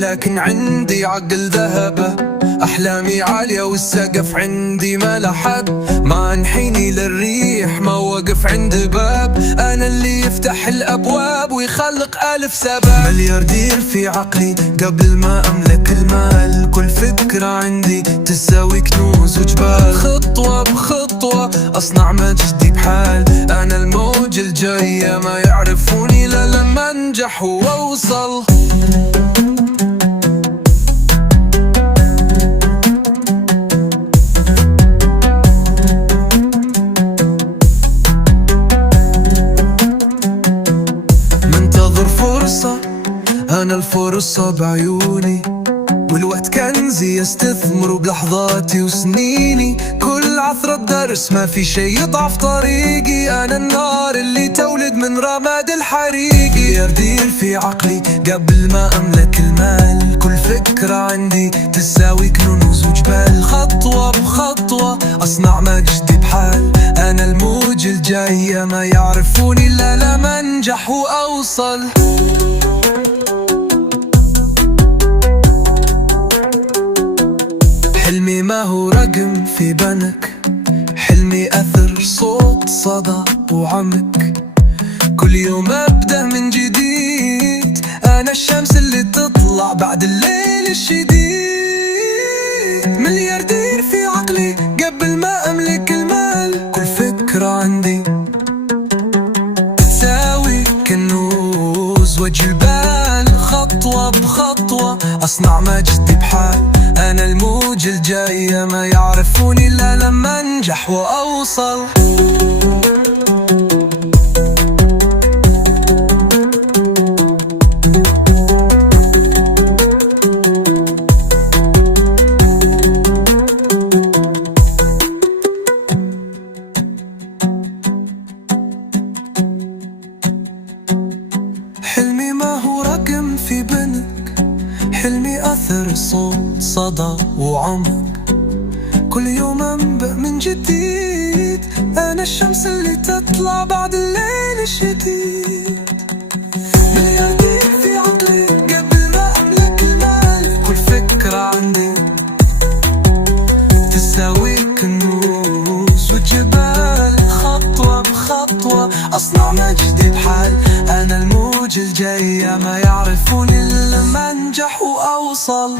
لكن عندي عقل ذهبه. أحلامي عالية والسقف عندي ما لحد، ما انحيني للريح ما وقف عند باب. أنا اللي يفتح الأبواب ويخلق ألف سبب. ملياردير في عقلي قبل ما أملك المال، كل فكرة عندي تساوي كنوز وجبال. خطوة بخطوة أصنع مجدي بحال، أنا الموج الجاية ما يعرفوني إلا لما أنجح وأوصل. أنا الفرصة بعيوني، والوقت كنزي استثمره بلحظاتي وسنيني. كل عثرة درس ما في شي يضعف طريقي، أنا النار اللي تولد من رماد الحريقي. ملياردير في عقلي قبل ما أملك المال، كل فكرة عندي تساوي كنوز وجبال. خطوة بخطوة أصنع مجدي بحال، أنا الموج الجاية ما يعرفوني إلا لما أنجح وأوصل. حلمي ما هو رقم في بنك، حلمي أثر صوت صدى وعمق. كل يوم أبدأ من جديد، أنا الشمس اللي تطلع بعد الليل الشديد. ملياردير في عقلي قبل ما أملك المال، كل فكرة عندي تساوي كنوز وجبال. خطوة بخطوة أصنع مجدي بحال، أنا الموج الجاية ما يعرفوني إلا لما أنجح وأوصل. حلمي ما هو رقم في بنك، حلمي أثر صوت صدى وعمق. كل يوم أنبأ من جديد، أنا الشمس اللي تطلع بعد الليل الشديد. ملياردير في عقلي قبل ما أملك المال، كل فكرة عندي تساوي كنوز وجبال. خطوة بخطوة أصنع مجدي بحال، أنا الموج الجاية ما يعرفوني إلا لما أنجح وأوصل.